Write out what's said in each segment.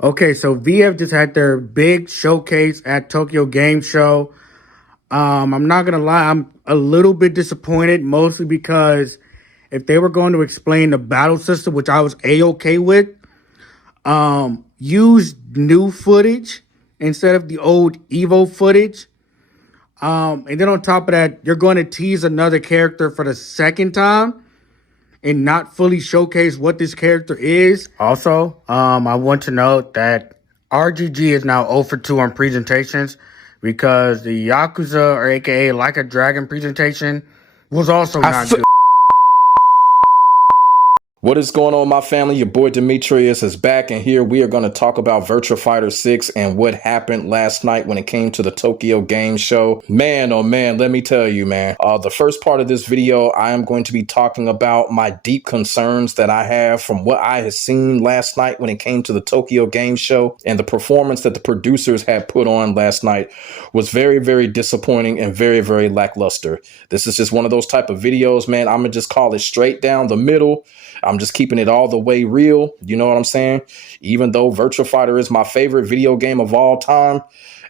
Okay, so VF just had their big showcase at Tokyo Game Show. I'm not gonna lie, I'm a little bit disappointed, mostly because if they were going to explain the battle system, which I was a-okay with, use new footage instead of the old Evo footage. And then on top of that, you're going to tease another character for the second time and not fully showcase what this character is. Also, I want to note that RGG is now 0 for 2 on presentations because the Yakuza, or aka Like a Dragon presentation, was also not good. What is going on, my family? Your boy Demetrius is back, and here we are going to talk about Virtua Fighter 6 and what happened last night when it came to the Tokyo Game Show. Man, oh man, let me tell you, man. The first part of this video, I am going to be talking about my deep concerns that I have from what I had seen last night when it came to the Tokyo Game Show, and the performance that the producers had put on last night was very, very disappointing and very, very lackluster. This is just one of those type of videos, man. I'm going to just call it straight down the middle. I'm just keeping it all the way real. You know what I'm saying? Even though Virtua Fighter is my favorite video game of all time,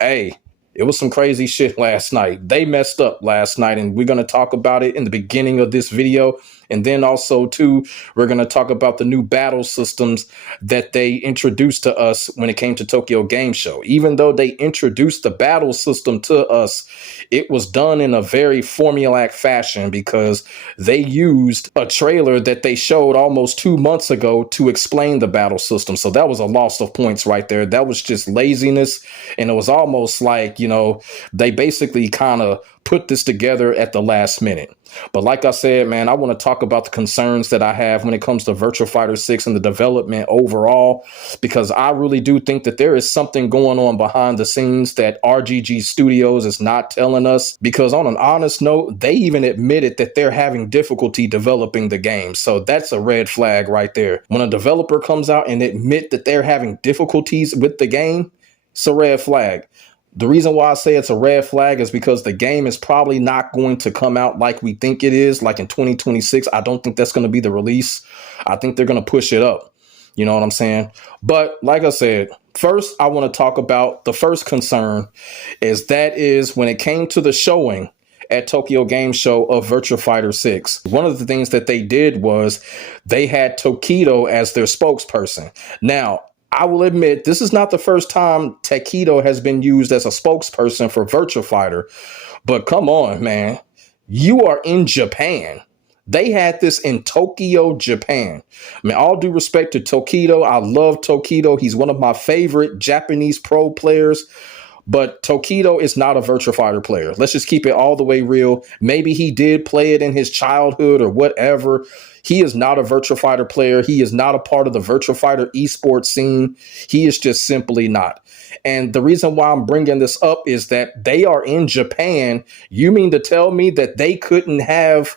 hey, it was some crazy shit last night. They messed up last night, and we're going to talk about it in the beginning of this video. And then also, too, we're going to talk about the new battle systems that they introduced to us when it came to Tokyo Game Show. Even though they introduced the battle system to us, it was done in a very formulaic fashion because they used a trailer that they showed almost 2 months ago to explain the battle system. So that was a loss of points right there. That was just laziness. And it was almost like, they basically kind of put this together at the last minute. But like I said, man, I want to talk about the concerns that I have when it comes to Virtua Fighter 6 and the development overall, because I really do think that there is something going on behind the scenes that RGG Studios is not telling us. Because on an honest note, they even admitted that they're having difficulty developing the game. So that's a red flag right there. When a developer comes out and admit that they're having difficulties with the game, it's a red flag. The reason why I say it's a red flag is because the game is probably not going to come out like we think it is, like in 2026. I don't think that's going to be the release. I think they're going to push it up. You know what I'm saying? But like I said, first, I want to talk about the first concern is when it came to the showing at Tokyo Game Show of Virtua Fighter 6. One of the things that they did was they had Tokido as their spokesperson. Now, I will admit, this is not the first time Takedo has been used as a spokesperson for Virtua Fighter, but come on, man. You are in Japan. They had this in Tokyo, Japan. I mean, all due respect to Tokido, I love Tokido. He's one of my favorite Japanese pro players. But Tokido is not a Virtua Fighter player. Let's just keep it all the way real. Maybe he did play it in his childhood or whatever. He is not a Virtua Fighter player. He is not a part of the Virtua Fighter esports scene. He is just simply not. And the reason why I'm bringing this up is that they are in Japan. You mean to tell me that they couldn't have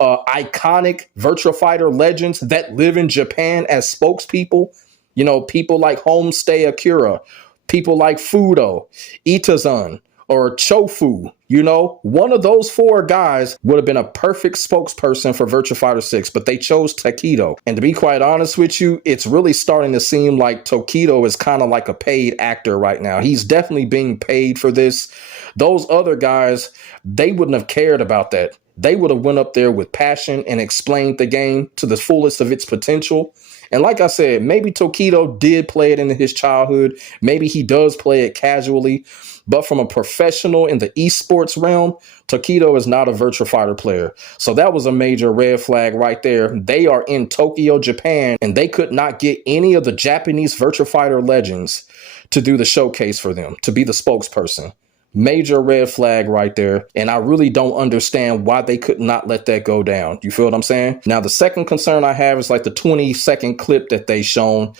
iconic Virtua Fighter legends that live in Japan as spokespeople? You know, people like Homestay Akira, people like Fudo, Itazan, or Chofu. You know, one of those four guys would have been a perfect spokesperson for Virtua Fighter 6, but they chose Takedo. And to be quite honest with you, it's really starting to seem like Tokido is kind of like a paid actor right now. He's definitely being paid for this. Those other guys, they wouldn't have cared about that. They would have went up there with passion and explained the game to the fullest of its potential. And like I said, maybe Tokido did play it in his childhood. Maybe he does play it casually. But from a professional in the esports realm, Tokido is not a Virtua Fighter player. So that was a major red flag right there. They are in Tokyo, Japan, and they could not get any of the Japanese Virtua Fighter legends to do the showcase for them, to be the spokesperson. Major red flag right there. And I really don't understand why they could not let that go down. You feel what I'm saying? Now, the second concern I have is like the 20-second clip that they shown.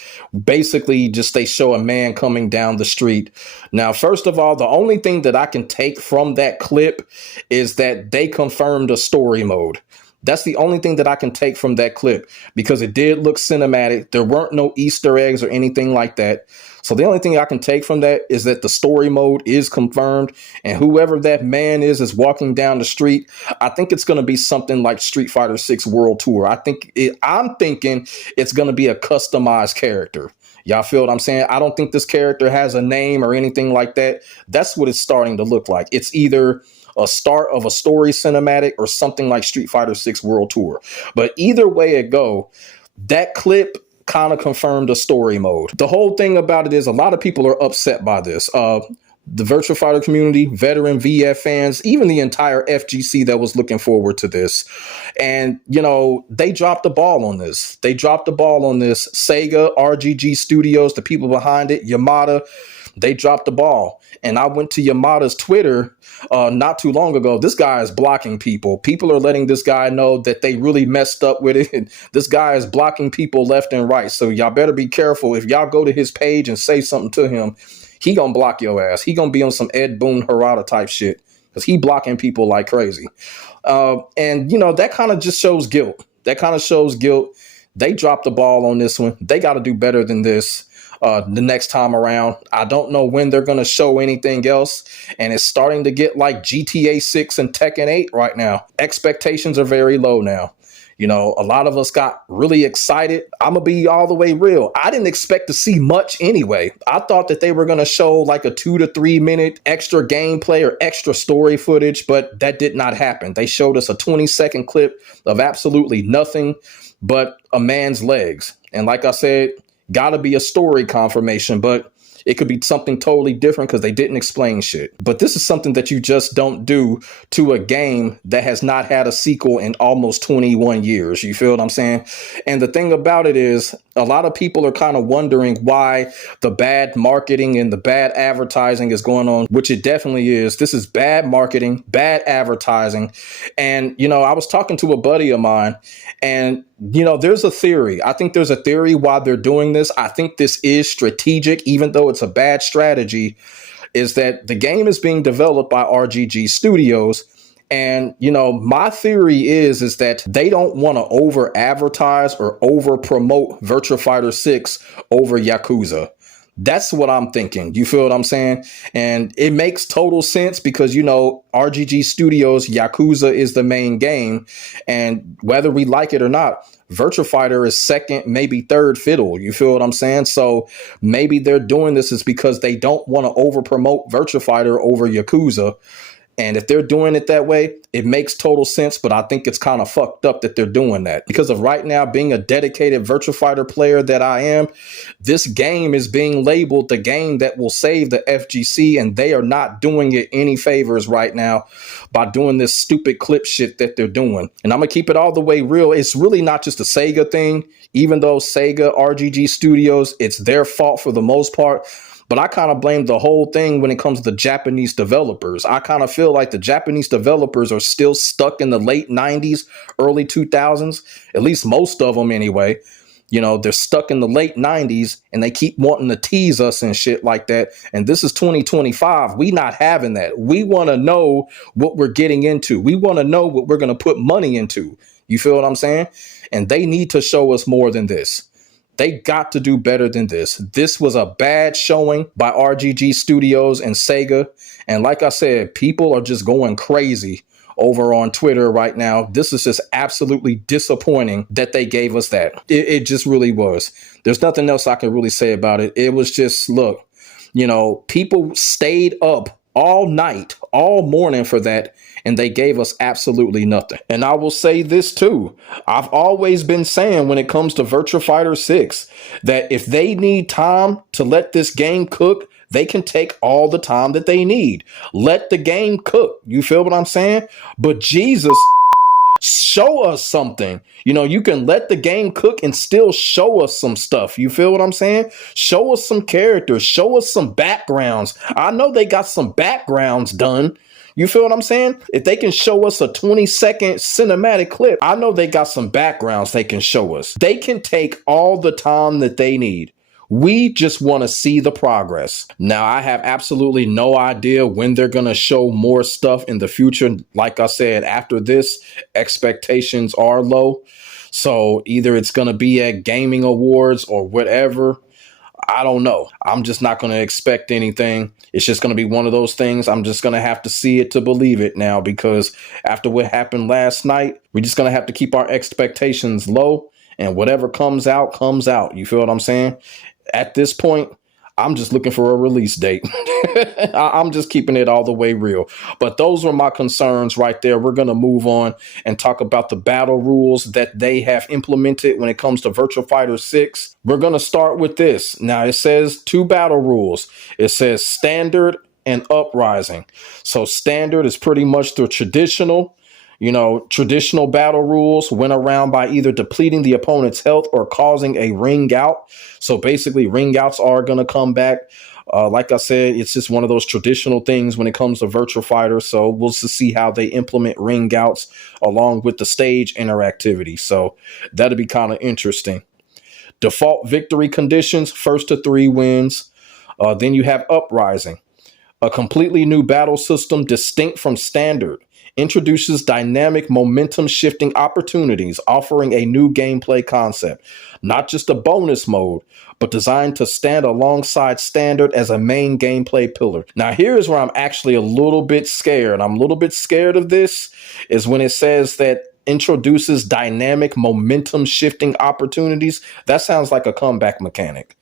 Basically, just they show a man coming down the street. Now, first of all, the only thing that I can take from that clip is that they confirmed a story mode. That's the only thing that I can take from that clip because it did look cinematic. There weren't no Easter eggs or anything like that. So the only thing I can take from that is that the story mode is confirmed, and whoever that man is walking down the street. I think it's going to be something like Street Fighter 6 World Tour. I'm thinking it's going to be a customized character. Y'all feel what I'm saying? I don't think this character has a name or anything like that. That's what it's starting to look like. It's either a start of a story cinematic or something like Street Fighter 6 World Tour. But either way it go, that clip kind of confirmed a story mode. The whole thing about it is a lot of people are upset by this. The Virtua Fighter community, veteran VF fans, even the entire FGC that was looking forward to this. And, you know, they dropped the ball on this. They dropped the ball on this. Sega, RGG Studios, the people behind it, Yamada, they dropped the ball. And I went to Yamada's Twitter not too long ago. This guy is blocking people. People are letting this guy know that they really messed up with it. This guy is blocking people left and right. So y'all better be careful. If y'all go to his page and say something to him, he gonna block your ass. He gonna be on some Ed Boon Harada type shit because he blocking people like crazy. And, you know, that kind of just shows guilt. That kind of shows guilt. They dropped the ball on this one. They got to do better than this the next time around. I don't know when they're going to show anything else. And it's starting to get like GTA 6 and Tekken 8 right now. Expectations are very low now. You know, a lot of us got really excited. I'm going to be all the way real. I didn't expect to see much anyway. I thought that they were going to show like a 2 to 3 minute extra gameplay or extra story footage, but that did not happen. They showed us a 20-second clip of absolutely nothing but a man's legs. And like I said, got to be a story confirmation, but it could be something totally different because they didn't explain shit. But this is something that you just don't do to a game that has not had a sequel in almost 21 years. You feel what I'm saying? And the thing about it is a lot of people are kind of wondering why the bad marketing and the bad advertising is going on, which it definitely is. This is bad marketing, bad advertising. And, you know, I was talking to a buddy of mine and, you know, there's a theory. I think there's a theory why they're doing this. I think this is strategic, even though it's a bad strategy, is that the game is being developed by RGG Studios. And, you know, my theory is that they don't want to over advertise or over promote Virtua Fighter 6 over Yakuza. That's what I'm thinking. You feel what I'm saying? And it makes total sense because, you know, RGG Studios, Yakuza is the main game. And whether we like it or not, Virtua Fighter is second, maybe third fiddle. You feel what I'm saying? So maybe they're doing this is because they don't want to over promote Virtua Fighter over Yakuza. And if they're doing it that way, it makes total sense. But I think it's kind of fucked up that they're doing that because of right now being a dedicated Virtua Fighter player that I am. This game is being labeled the game that will save the FGC. And they are not doing it any favors right now by doing this stupid clip shit that they're doing. And I'm going to keep it all the way real. It's really not just a Sega thing, even though Sega, RGG Studios, it's their fault for the most part. But I kind of blame the whole thing when it comes to the Japanese developers. I kind of feel like the Japanese developers are still stuck in the late 90s, early 2000s, at least most of them anyway. You know, they're stuck in the late 90s and they keep wanting to tease us and shit like that. And this is 2025. We not having that. We want to know what we're getting into. We want to know what we're going to put money into. You feel what I'm saying? And they need to show us more than this. They got to do better than this. This was a bad showing by RGG Studios and Sega. And like I said, people are just going crazy over on Twitter right now. This is just absolutely disappointing that they gave us that. It just really was. There's nothing else I can really say about it. It was just, look, you know, people stayed up all night, all morning for that. And they gave us absolutely nothing. And I will say this too. I've always been saying when it comes to Virtua Fighter 6 that if they need time to let this game cook, they can take all the time that they need. Let the game cook. You feel what I'm saying? But Jesus, show us something. You know, you can let the game cook and still show us some stuff. You feel what I'm saying? Show us some characters. Show us some backgrounds. I know they got some backgrounds done. You feel what I'm saying? If they can show us a 20-second cinematic clip, I know they got some backgrounds they can show us. They can take all the time that they need. We just want to see the progress. Now, I have absolutely no idea when they're going to show more stuff in the future. Like I said, after this, expectations are low. So either it's going to be at gaming awards or whatever. I don't know. I'm just not going to expect anything. It's just going to be one of those things. I'm just going to have to see it to believe it now, because after what happened last night, we're just going to have to keep our expectations low, and whatever comes out, comes out. You feel what I'm saying? At this point, I'm just looking for a release date. I'm just keeping it all the way real. But those were my concerns right there. We're going to move on and talk about the battle rules that they have implemented when it comes to Virtua Fighter 6. We're going to start with this. Now, it says 2 battle rules. It says standard and uprising. So standard is pretty much the traditional battle rules went around by either depleting the opponent's health or causing a ring out. So basically, ring outs are going to come back. Like I said, it's just one of those traditional things when it comes to Virtua Fighter. So we'll just see how they implement ring outs along with the stage interactivity. So that'll be kind of interesting. Default victory conditions, first to 3 wins. Then you have uprising. A completely new battle system distinct from standard introduces dynamic momentum shifting opportunities, offering a new gameplay concept, not just a bonus mode, but designed to stand alongside standard as a main gameplay pillar. Now, here's where I'm actually a little bit scared. I'm a little bit scared of this is when it says that introduces dynamic momentum shifting opportunities. That sounds like a comeback mechanic.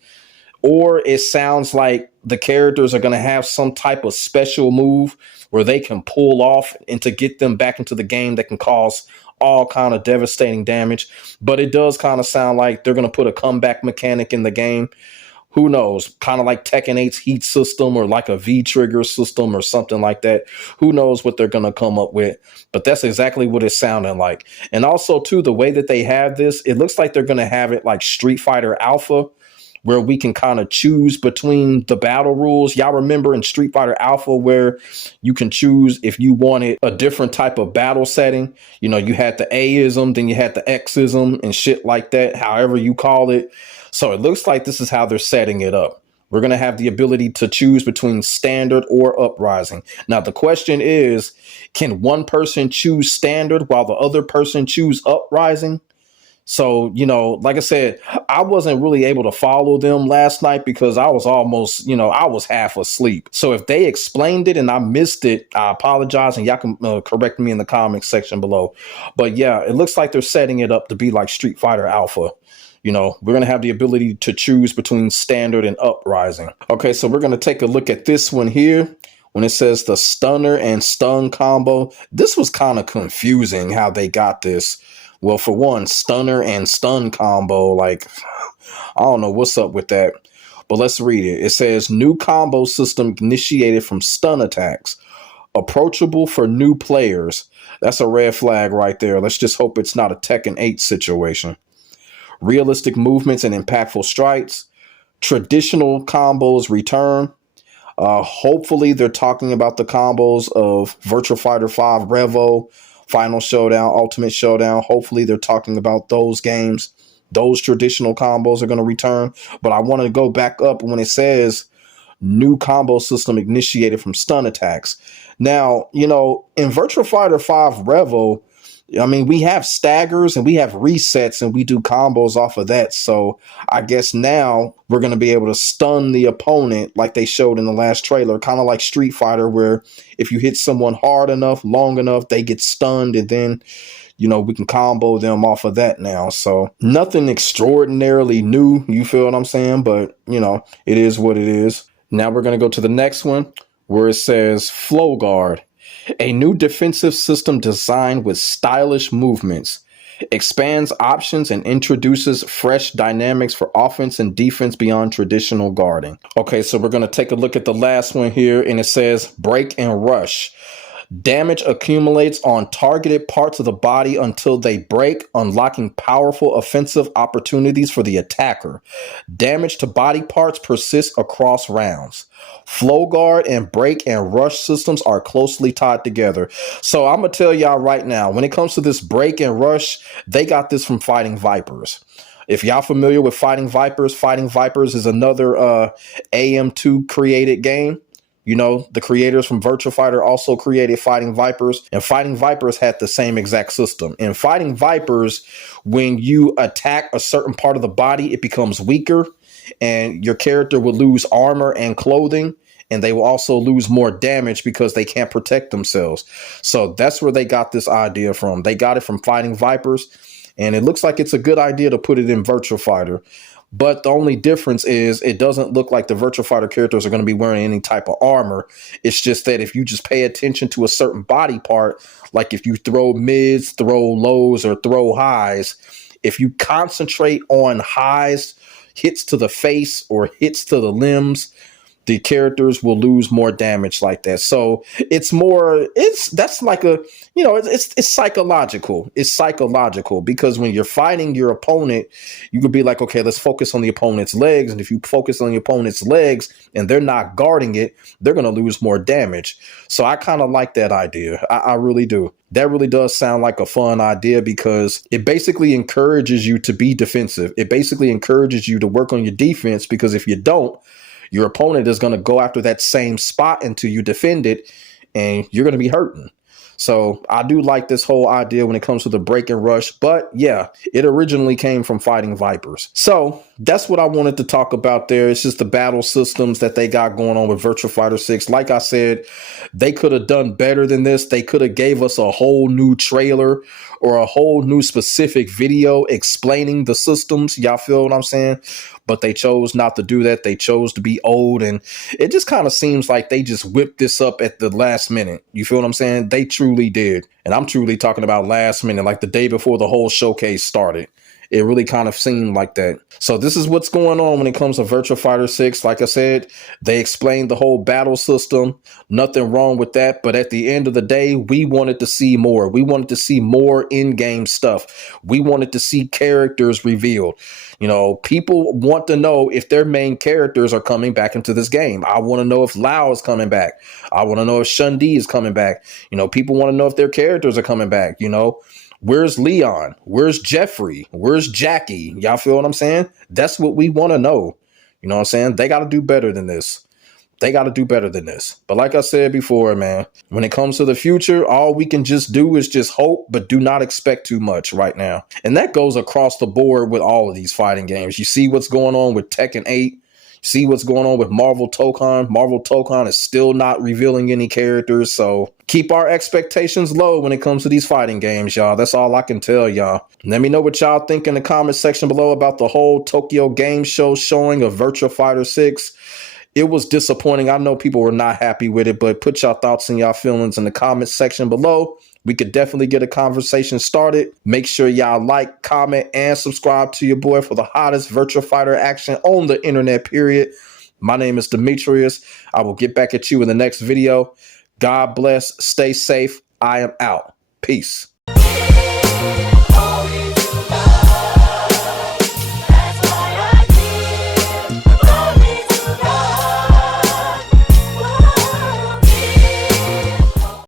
Or it sounds like the characters are going to have some type of special move where they can pull off and to get them back into the game that can cause all kind of devastating damage. But it does kind of sound like they're going to put a comeback mechanic in the game. Who knows? Kind of like Tekken 8's heat system or like a V-trigger system or something like that. Who knows what they're going to come up with? But that's exactly what it's sounding like. And also, too, the way that they have this, it looks like they're going to have it like Street Fighter Alpha, where we can kind of choose between the battle rules. Y'all remember in Street Fighter Alpha where you can choose if you wanted a different type of battle setting. You know, you had the A-ism, then you had the X-ism and shit like that, however you call it. So it looks like this is how they're setting it up. We're going to have the ability to choose between standard or uprising. Now, the question is, can one person choose standard while the other person choose uprising? So, like I said, I wasn't really able to follow them last night because I was almost, I was half asleep. So if they explained it and I missed it, I apologize, and y'all can correct me in the comments section below. But yeah, it looks like they're setting it up to be like Street Fighter Alpha. We're going to have the ability to choose between standard and uprising. Okay, so we're going to take a look at this one here. When it says the stunner and stun combo, this was kind of confusing how they got this. Well, for one, stunner and stun combo, like, I don't know what's up with that. But let's read it. It says, new combo system initiated from stun attacks. Approachable for new players. That's a red flag right there. Let's just hope it's not a Tekken 8 situation. Realistic movements and impactful strikes. Traditional combos return. Hopefully they're talking about the combos of Virtua Fighter 5 Revo, Final Showdown, Ultimate Showdown. Hopefully they're talking about those games. Those traditional combos are going to return. But I want to go back up when it says new combo system initiated from stun attacks. Now, in Virtua Fighter 5 Revo, I mean, we have staggers and we have resets and we do combos off of that. So I guess now we're going to be able to stun the opponent like they showed in the last trailer, kind of like Street Fighter, where if you hit someone hard enough, long enough, they get stunned, and then, we can combo them off of that now. So nothing extraordinarily new, you feel what I'm saying? But, it is what it is. Now we're going to go to the next one where it says Flow Guard. A new defensive system designed with stylish movements, expands options and introduces fresh dynamics for offense and defense beyond traditional guarding. Okay, so we're going to take a look at the last one here, and it says Break and Rush. Damage accumulates on targeted parts of the body until they break, unlocking powerful offensive opportunities for the attacker. Damage to body parts persists across rounds. Flow Guard and Break and Rush systems are closely tied together. So I'm going to tell y'all right now, when it comes to this Break and Rush, they got this from Fighting Vipers. If y'all familiar with Fighting Vipers is another AM2 created game. The creators from Virtua Fighter also created Fighting Vipers, and Fighting Vipers had the same exact system. In Fighting Vipers, when you attack a certain part of the body, it becomes weaker, and your character will lose armor and clothing, and they will also lose more damage because they can't protect themselves. So that's where they got this idea from. They got it from Fighting Vipers, and it looks like it's a good idea to put it in Virtua Fighter. But the only difference is it doesn't look like the Virtua Fighter characters are going to be wearing any type of armor. It's just that if you just pay attention to a certain body part, like if you throw mids, throw lows, or throw highs, if you concentrate on highs, hits to the face or hits to the limbs, the characters will lose more damage like that. So that's like it's psychological. It's psychological because when you're fighting your opponent, you could be like, okay, let's focus on the opponent's legs. And if you focus on the opponent's legs and they're not guarding it, they're going to lose more damage. So I kind of like that idea. I really do. That really does sound like a fun idea because it basically encourages you to be defensive. It basically encourages you to work on your defense because if you don't, your opponent is going to go after that same spot until you defend it, and you're going to be hurting. So I do like this whole idea when it comes to the break and rush. But yeah, it originally came from fighting Vipers. So that's what I wanted to talk about there. It's just the battle systems that they got going on with Virtua Fighter 6. Like I said, they could have done better than this. They could have gave us a whole new trailer or a whole new specific video explaining the systems. Y'all feel what I'm saying? But they chose not to do that. They chose to be old. And it just kind of seems like they just whipped this up at the last minute. You feel what I'm saying? They truly did. And I'm truly talking about last minute, like the day before the whole showcase started. It really kind of seemed like that. So this is what's going on when it comes to Virtua Fighter 6. Like I said, they explained the whole battle system. Nothing wrong with that. But at the end of the day, we wanted to see more. We wanted to see more in-game stuff. We wanted to see characters revealed. You know, people want to know if their main characters are coming back into this game. I want to know if Lao is coming back. I want to know if Shun-Di is coming back. You know, people want to know if their characters are coming back, you know. Where's Leon? Where's Jeffrey? Where's Jackie? Y'all feel what I'm saying? That's what we want to know. You know what I'm saying? They got to do better than this. They got to do better than this. But like I said before, man, when it comes to the future, all we can just do is just hope, but do not expect too much right now. And that goes across the board with all of these fighting games. You see what's going on with Tekken 8. See what's going on with Marvel Tokon. Marvel Tokon is still not revealing any characters. So keep our expectations low when it comes to these fighting games, y'all. That's all I can tell y'all. Let me know what y'all think in the comment section below about the whole Tokyo Game Show showing of Virtua Fighter 6. It was disappointing. I know people were not happy with it, but put y'all thoughts and y'all feelings in the comment section below. We could definitely get a conversation started. Make sure y'all like, comment, and subscribe to your boy for the hottest Virtua Fighter action on the internet, period. My name is Demetrius. I will get back at you in the next video. God bless. Stay safe. I am out. Peace.